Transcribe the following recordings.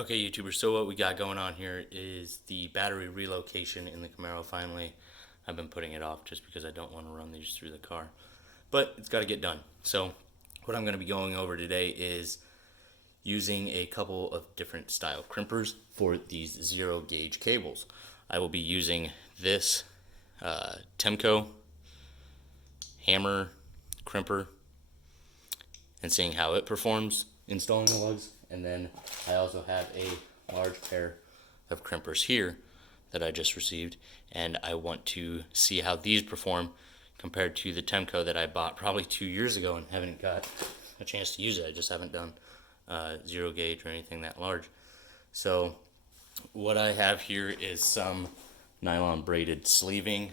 Okay, YouTubers, so what we got going on here is the battery relocation in the Camaro finally. I've been putting it off just because I don't want to run these through the car. But it's got to get done. So what I'm going to be going over today is using a couple of different style crimpers for these 0 gauge cables. I will be using this Temco hammer crimper and seeing how it performs installing the lugs. And then I also have a large pair of crimpers here that I just received, and I want to see how these perform compared to the Temco that I bought probably 2 years ago and haven't got a chance to use it. I just haven't done 0 gauge or anything that large. So what I have here is some nylon braided sleeving,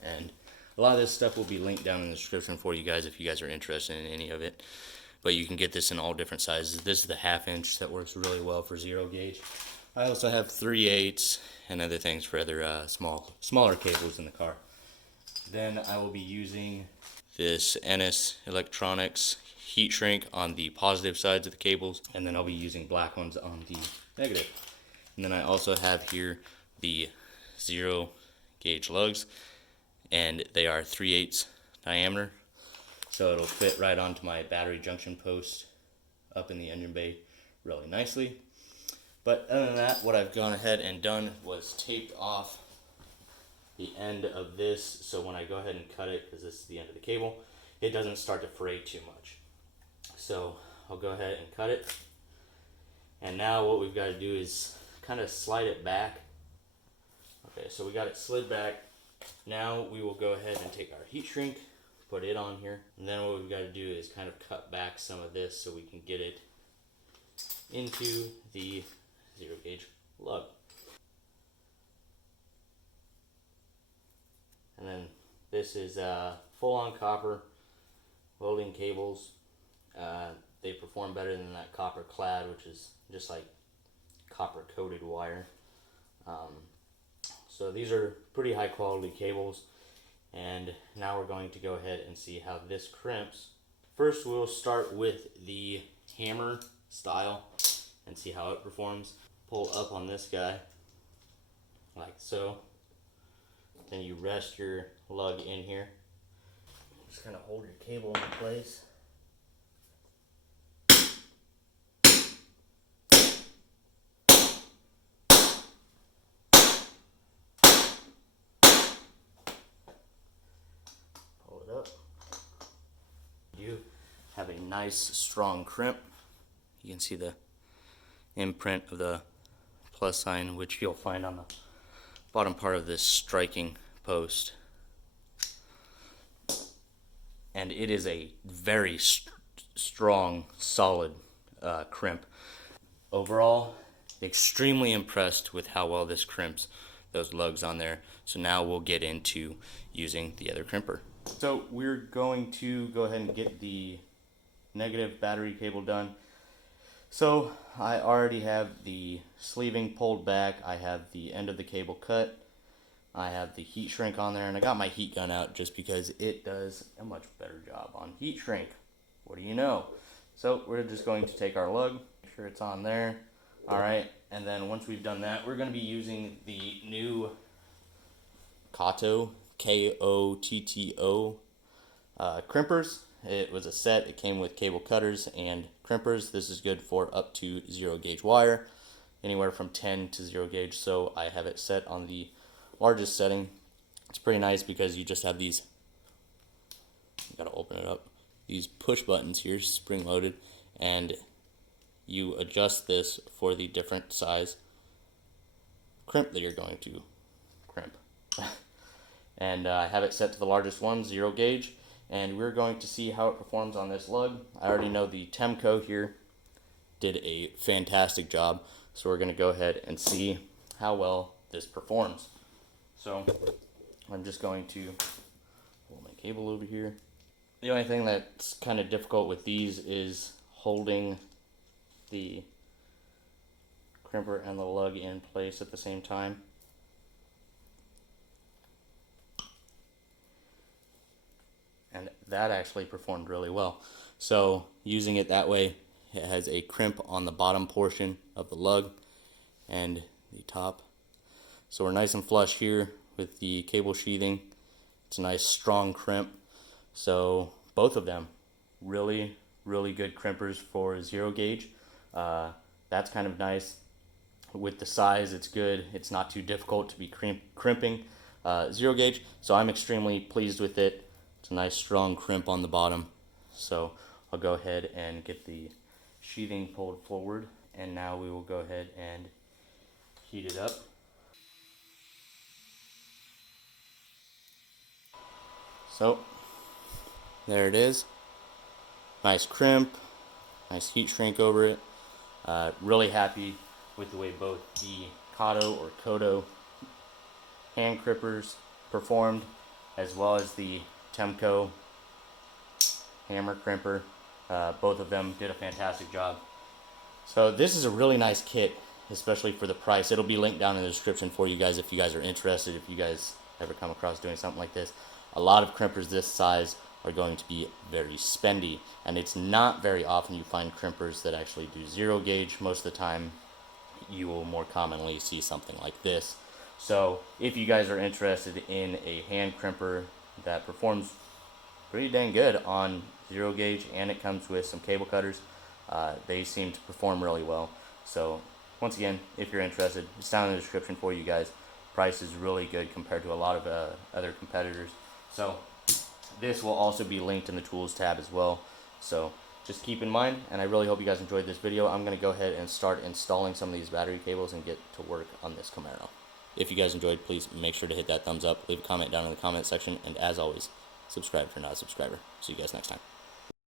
and a lot of this stuff will be linked down in the description for you guys if you guys are interested in any of it. But you can get this in all different sizes. This is the 1/2 inch that works really well for 0 gauge. I also have 3/8 and other things for other smaller cables in the car. Then I will be using this Ennis Electronics heat shrink on the positive sides of the cables, and then I'll be using black ones on the negative. And then I also have here the 0 gauge lugs, and they are 3/8 diameter. So it'll fit right onto my battery junction post up in the engine bay really nicely. But other than that, what I've gone ahead and done was taped off the end of this, so when I go ahead and cut it, because this is the end of the cable, it doesn't start to fray too much. So I'll go ahead and cut it. And now what we've got to do is kind of slide it back. Okay, so we got it slid back. Now we will go ahead and take our heat shrink, put it on here, and then what we've got to do is kind of cut back some of this so we can get it into the 0 gauge lug. And then this is full on copper welding cables. They perform better than that copper clad, which is just like copper coated wire. So these are pretty high quality cables. And now we're going to go ahead and see how this crimps. First, we'll start with the hammer style and see how it performs. Pull up on this guy, like so. Then you rest your lug in here. Just kind of hold your cable in place. Up. You have a nice strong crimp. You can see the imprint of the plus sign, which you'll find on the bottom part of this striking post. And it is a very strong, solid crimp. Overall, extremely impressed with how well this crimps those lugs on there. So now we'll get into using the other crimper. So we're going to go ahead and get the negative battery cable done. So I already have the sleeving pulled back. I have the end of the cable cut. I have the heat shrink on there, and I got my heat gun out just because it does a much better job on heat shrink. What do you know? So we're just going to take our lug, make sure it's on there. All right, and then once we've done that, we're going to be using the new Kotto, Kotto crimpers. It was a set. It came with cable cutters and crimpers. This is good for up to 0 gauge wire, anywhere from 10 to 0 gauge. So I have it set on the largest setting. It's pretty nice because you just have these, you gotta open it up, these push buttons here, spring loaded, and you adjust this for the different size crimp that you're going to crimp. And I have it set to the largest one, 0 gauge, and we're going to see how it performs on this lug. I already know the Temco here did a fantastic job, so we're going to go ahead and see how well this performs. So I'm just going to pull my cable over here. The only thing that's kind of difficult with these is holding the crimper and the lug in place at the same time. And that actually performed really well. So using it that way It has a crimp on the bottom portion of the lug and the top. So we're nice and flush here with the cable sheathing. It's a nice strong crimp. So both of them really good crimpers for 0 gauge. That's kind of nice. With the size, it's good. It's not too difficult to be crimping 0 gauge. So I'm extremely pleased with it. It's a nice strong crimp on the bottom. So I'll go ahead and get the sheathing pulled forward, and now we will go ahead and heat it up. So there it is. Nice crimp, nice heat shrink over it. Really happy with the way both the Kotto or Kotto hand crimpers performed, as well as the Temco hammer crimper. Both of them did a fantastic job. So this is a really nice kit, especially for the price. It'll be linked down in the description for you guys if you guys are interested, if you guys ever come across doing something like this. A lot of crimpers this size are going to be very spendy, and it's not very often you find crimpers that actually do 0 gauge. Most of the time you will more commonly see something like this. So if you guys are interested in a hand crimper that performs pretty dang good on 0 gauge, and it comes with some cable cutters, they seem to perform really well. So once again, if you're interested, it's down in the description for you guys. Price is really good compared to a lot of other competitors. So this will also be linked in the tools tab as well. So just keep in mind, and I really hope you guys enjoyed this video. I'm going to go ahead and start installing some of these battery cables and get to work on this Camaro. If you guys enjoyed, please make sure to hit that thumbs up, leave a comment down in the comment section, and as always, subscribe if you're not a subscriber. See you guys next time.